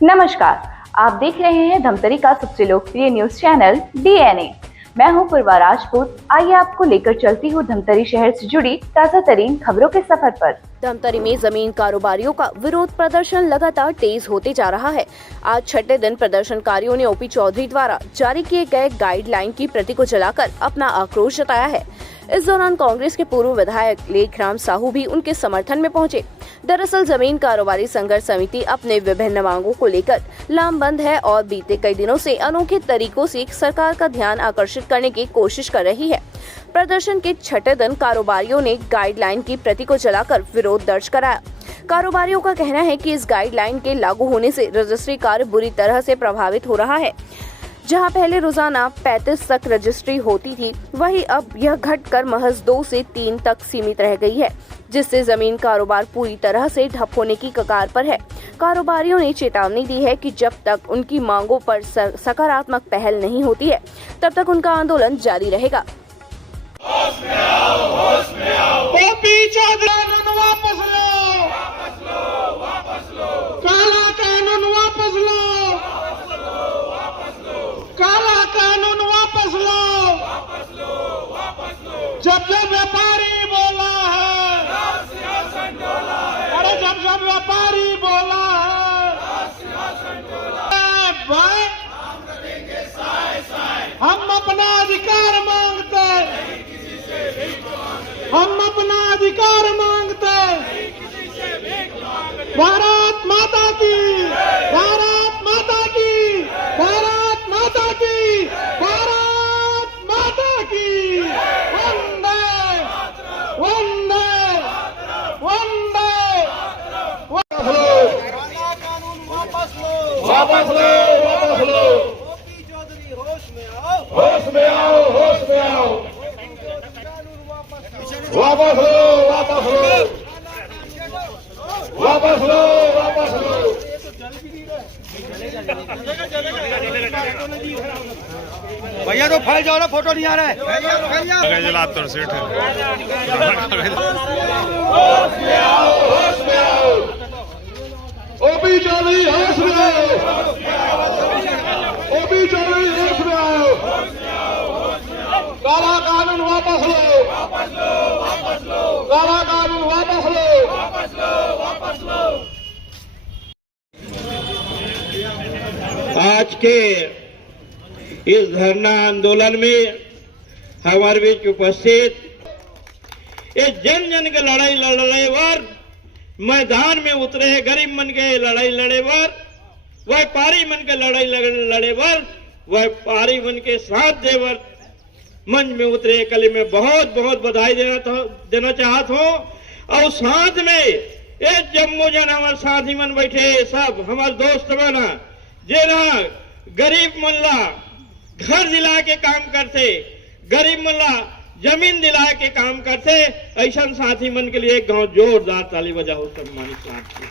नमस्कार, आप देख रहे हैं धमतरी का सबसे लोकप्रिय न्यूज चैनल डीएनए। मैं हूं पूर्वा राजपूत। आइए आपको लेकर चलती हूं धमतरी शहर से जुड़ी ताजा तरीन खबरों के सफर पर। धमतरी में जमीन कारोबारियों का विरोध प्रदर्शन लगातार तेज होते जा रहा है। आज छठे दिन प्रदर्शनकारियों ने ओपी चौधरी द्वारा जारी किए गए गाइडलाइन की प्रति को जलाकर अपना आक्रोश जताया है। इस दौरान कांग्रेस के पूर्व विधायक लेखराम साहू भी उनके समर्थन में पहुंचे। दरअसल जमीन कारोबारी संघर्ष समिति अपने विभिन्न मांगों को लेकर लामबंद है और बीते कई दिनों से अनोखे तरीकों से सरकार का ध्यान आकर्षित करने की कोशिश कर रही है। प्रदर्शन के छठे दिन कारोबारियों ने गाइडलाइन की प्रति को जलाकर विरोध दर्ज कराया। कारोबारियों का कहना है कि इस गाइडलाइन के लागू होने से रजिस्ट्री कार्य बुरी तरह से प्रभावित हो रहा है। जहां पहले रोजाना 35 तक रजिस्ट्री होती थी, वहीं अब यह घटकर महज 2 से 3 तक सीमित रह गई है, जिससे जमीन कारोबार पूरी तरह से ठप होने की कगार पर है। कारोबारियों ने चेतावनी दी है कि जब तक उनकी मांगों पर सकारात्मक पहल नहीं होती है, तब तक उनका आंदोलन जारी रहेगा। होश में आओ, होश में आओ। ओपी चौधरी कानून वापस लो, वापस लो, वापस लो। काला कानून वापस लो, वापस लो, वापस लो। काला कानून वापस लो, वापस लो, वापस लो। जब व्यापारी बोला है, सियासत डोला है। अरे जब व्यापारी बोला है, सियासत डोला है। भाई हम करेंगे साए साए। हम अपना अधिकार मांगते हैं, हम अपना अधिकार मांगते हैं। भारत माता की, भारत माता की, भारत माता की, भारत माता की। वंदे वंदे वंदे। कानून वापस लो, वापस लो, वापस लो। ओपी चौधरी होश में आओ, होश में आओ, होश में आओ। वापस लो, वापस लो, वापस लो, वापस लो। भैया तो फैल जाओ ना, फोटो नहीं आ रहा है। जलाब तो सेठ है। होश में आओ, होश में आओ। ओपी चौधरी होश में आओ, ओपी चौधरी होश में आओ। काला कानून वापस लो, वापस लो, वापस लो। काला कानून वापस लो, वापस लो, वापस लो। आज के इस धरना आंदोलन में हमारे बीच उपस्थित इस जन जन के लड़ाई लड़े वर मैदान में उतरे हैं, गरीब मन के लड़ाई लड़े वर, व्यापारी मन के लड़ाई लड़े वर, व्यापारी मन के साथ देवर मंच में उतरे। कल में बहुत बहुत बधाई देना चाहता हूँ। और साथ में ये जम्मू जन हमारे साथी मन बैठे सब हमारे दोस्त बना जेना गरीब मल्ला घर दिला के काम करते, गरीब मल्ला जमीन दिला के काम करते, ऐसा साथी मन के लिए एक गांव जोरदार ताली बजाओ सम्मानित साथी।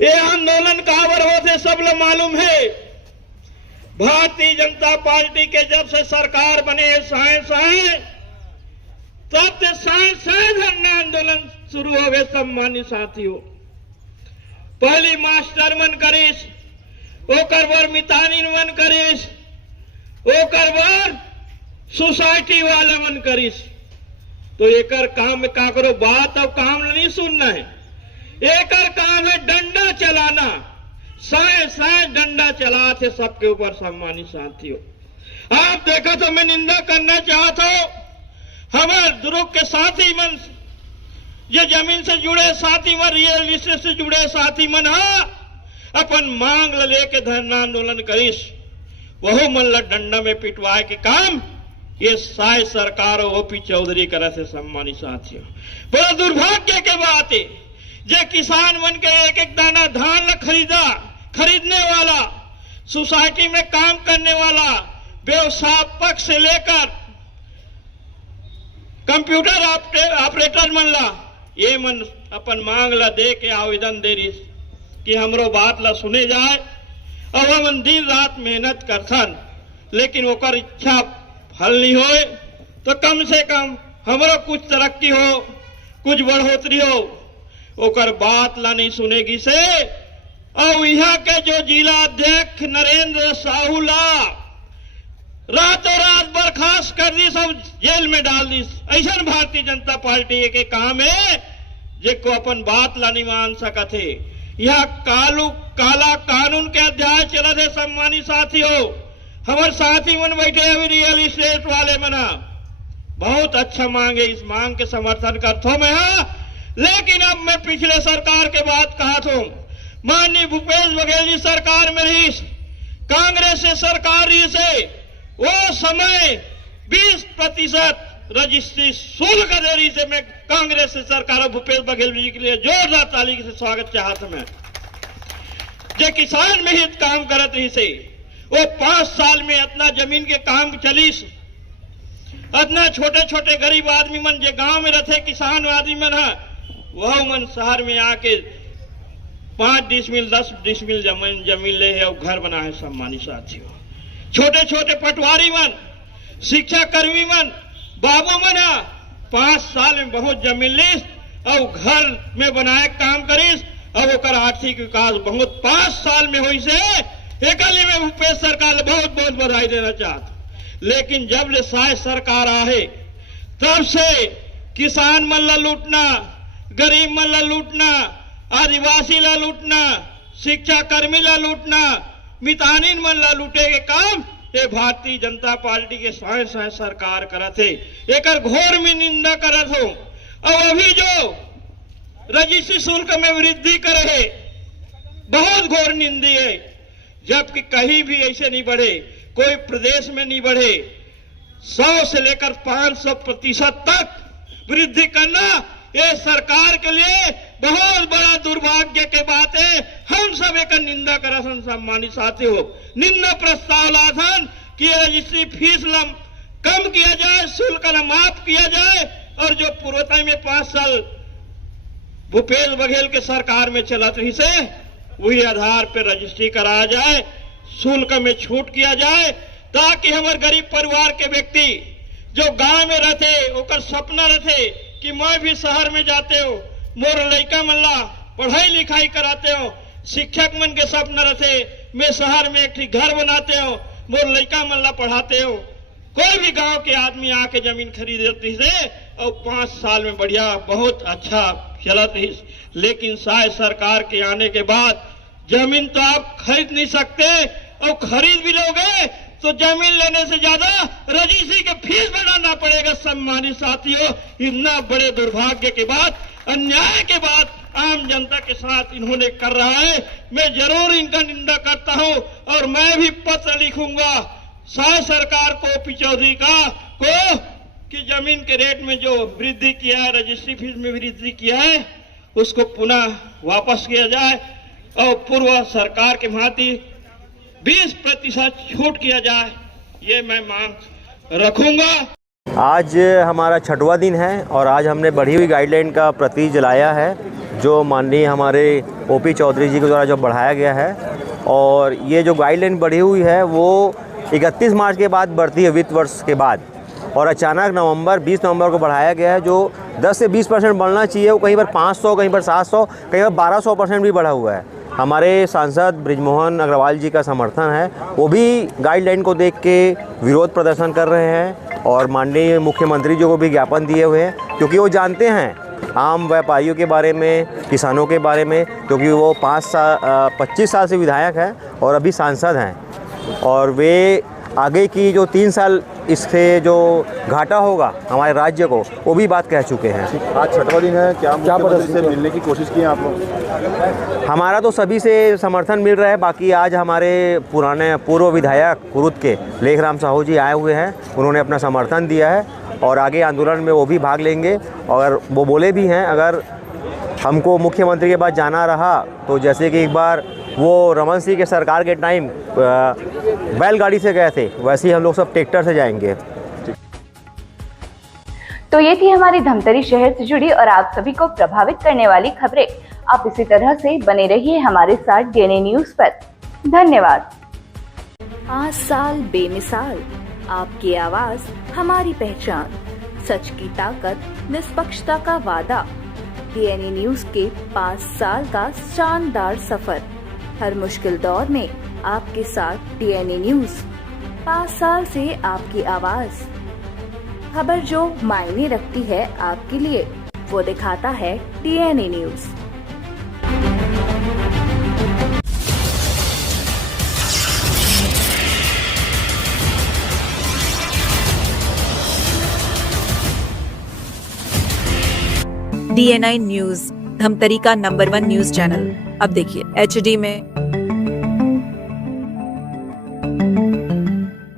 ये आंदोलन काबर होते सब लोग मालूम है। भारतीय जनता पार्टी के जब से सरकार बने साए तब से साए धरना आंदोलन शुरू हो गए सम्मानित साथियों। पहली मास्टर मन करीस, ओकर बर मितानी मन करीस, ओकर बर सोसाइटी वाले मन करीस। तो एकर काम में काकरो बात और काम नहीं सुनना है। एकर काम है डंडा चलाना, साए डंडा चलाते सबके ऊपर सम्मानित साथियों। आप देखो तो मैं निंदा करना चाहता हूं हमारे दुर्ग के साथी मन, जो जमीन से जुड़े साथी मन, रियल इस्टेट से जुड़े साथी मन अपन मांग लेके धरना आंदोलन करीस, वह मन ला डंडा में पिटवाए के काम ये साय सरकार और ओपी चौधरी करे से सम्मानित साथियों। बड़ा दुर्भाग्य के बात है जे किसान मन के एक एक दाना धान खरीदने वाला, सोसाइटी में काम करने वाला, व्यवसाय पक्ष से लेकर कंप्यूटर ऑपरेटर मन ला ये मन अपन मांग ला दे के आवेदन दे रही कि हमरो बात ला सुने जाए। और हम दिन रात मेहनत करथन, लेकिन ओकर इच्छा फल नहीं होए तो कम से कम हमरो कुछ तरक्की हो, कुछ बढ़ोतरी हो। ओकर बात ला नहीं सुनेगी से और यहाँ के जो जिला अध्यक्ष नरेंद्र साहू ला रातों रात बर्खास्त कर दी, सब जेल में डाल दी। ऐसा भारतीय जनता पार्टी के काम है जिसको अपन बात ला नहीं मान सकते। यह काला कानून के अध्याय चलत है। सम्मानित साथियों, हमारे साथी मन बैठे अभी रियल इस्टेट वाले मना बहुत अच्छा मांगे, इस मांग के समर्थन करता हूं मैं। लेकिन अब मैं पिछले सरकार के बात कहा था, माननीय भूपेश बघेल जी सरकार में रही, कांग्रेस से सरकार रही से वो समय 20% रजिस्ट्री शुल्क दे रही से मैं कांग्रेस से सरकार भूपेश बघेल जी के लिए जोरदार ताली से स्वागत चाहता मैं। जो किसान में हित काम करत रही से वो 5 साल में इतना जमीन के काम चलीस, इतना छोटे छोटे गरीब आदमी मन जो गांव में रहते किसान आदमी मन है वह मन शहर में आके 5 डिसमिल 10 डिसमिल जमीन ले है और घर बना है। सम्मानित साथियों, छोटे छोटे पटवारी मन, शिक्षा कर्मी मन, बाबू मन 5 साल में बहुत जमीन लीस और घर में बनाए काम करीस और ओकर आर्थिक विकास बहुत 5 साल में हुई से एक में भूपेश सरकार बहुत बहुत बधाई देना चाहता। लेकिन जब ले शायद सरकार आहे तब से किसान मन ला लूटना, गरीब मन ला लूटना, आदिवासी ला लूटना, शिक्षा कर्मी ला लूटना, मितानिन मन ला लूटे के काम ये भारतीय जनता पार्टी के साय सरकार करत है। एक घोर में निंदा करत हो। और अभी जो रजिस्ट्री शुल्क में वृद्धि करे बहुत घोर निंदी है, जबकि कहीं भी ऐसे नहीं बढ़े, कोई प्रदेश में नहीं बढ़े। 100 से लेकर 500% तक वृद्धि करना ये सरकार के लिए बहुत बड़ा दुर्भाग्य के बात है। हम सब एक निंदा करसन। सम्मानित साथियों, निंदा प्रस्ताव लाथन कि रजिस्ट्री फीस कम किया जाए, शुल्क माफ किया जाए और जो पूर्वता में 5 साल भूपेश बघेल के सरकार में चलत रही से वही आधार पर रजिस्ट्री कराया जाए, शुल्क में छूट किया जाए, ताकि हमारे गरीब परिवार के व्यक्ति जो गांव में रहते ओकर सपना रहते कि मैं भी शहर में जाते हो, मोर लड़का मन ला पढ़ाई लिखाई कराते हो, शिक्षक मन के सपना रहते मैं शहर में एक घर बनाते हो, मोर लड़का मन ला पढ़ाते हो। कोई भी गांव के आदमी आके जमीन खरीदती से और 5 साल में बढ़िया बहुत अच्छा चलत रही। लेकिन शायद सरकार के आने के बाद जमीन तो आप खरीद नहीं सकते और खरीद भी लोगे तो जमीन लेने से ज्यादा रजिस्ट्री के फीस बढ़ाना पड़ेगा। सम्मानित साथियों, इतना बड़े दुर्भाग्य के बाद, अन्याय के बाद आम जनता के साथ इन्होंने कर रहा है। मैं जरूर इनका निंदा करता हूं और मैं भी पत्र लिखूंगा शायद सरकार को, ओपी चौधरी को कि जमीन के रेट में जो वृद्धि किया है, रजिस्ट्री फीस में वृद्धि किया है, उसको पुनः वापस किया जाए और पूर्व सरकार के भांति 20% छूट किया जाए। ये मैं मांग रखूंगा। आज हमारा 6वां दिन है और आज हमने बढ़ी हुई गाइडलाइन का प्रतीक जलाया है जो माननीय हमारे ओपी चौधरी जी के द्वारा जो बढ़ाया गया है। और ये जो गाइडलाइन बढ़ी हुई है वो 31 मार्च के बाद बढ़ती है, वित्त वर्ष के बाद, और अचानक 20 नवंबर को बढ़ाया गया है। जो 10 से 20% बढ़ना चाहिए वो कहीं पर 500, कहीं पर 700, कहीं पर 1200% भी बढ़ा हुआ है। हमारे सांसद बृजमोहन अग्रवाल जी का समर्थन है, वो भी गाइडलाइन को देख के विरोध प्रदर्शन कर रहे हैं और माननीय मुख्यमंत्री जी को भी ज्ञापन दिए हुए हैं, क्योंकि वो जानते हैं आम व्यापारियों के बारे में, किसानों के बारे में, क्योंकि वो 25 साल से विधायक हैं और अभी सांसद हैं। और वे आगे की जो 3 साल इससे जो घाटा होगा हमारे राज्य को, वो भी बात कह चुके हैं। आज 6वां दिन है, क्या मुख्यमंत्री से मिलने की कोशिश की है आप लोग? हमारा तो सभी से समर्थन मिल रहा है। बाकी आज हमारे पूर्व विधायक कुरुद के लेखराम साहू जी आए हुए हैं, उन्होंने अपना समर्थन दिया है और आगे आंदोलन में वो भी भाग लेंगे। और वो बोले भी हैं अगर हमको मुख्यमंत्री के पास जाना रहा तो जैसे कि एक बार वो रमन सिंह के सरकार के टाइम बैलगाड़ी से गए थे, वैसे ही हम लोग सब ट्रैक्टर से जाएंगे। तो ये थी हमारी धमतरी शहर से जुड़ी और आप सभी को प्रभावित करने वाली खबरें। आप इसी तरह से बने रहिए हमारे साथ डीएनए न्यूज पर। धन्यवाद। 5 साल बेमिसाल, आपकी आवाज हमारी पहचान, सच की ताकत, निष्पक्षता का वादा, डीएनए न्यूज के 5 साल का शानदार सफर। हर मुश्किल दौर में आपके साथ डीएनए न्यूज। 5 साल से आपकी आवाज। खबर जो मायने रखती है आपके लिए, वो दिखाता है DNA news. DNI news, Dhamtari का नंबर 1 न्यूज चैनल। अब देखिए HD में,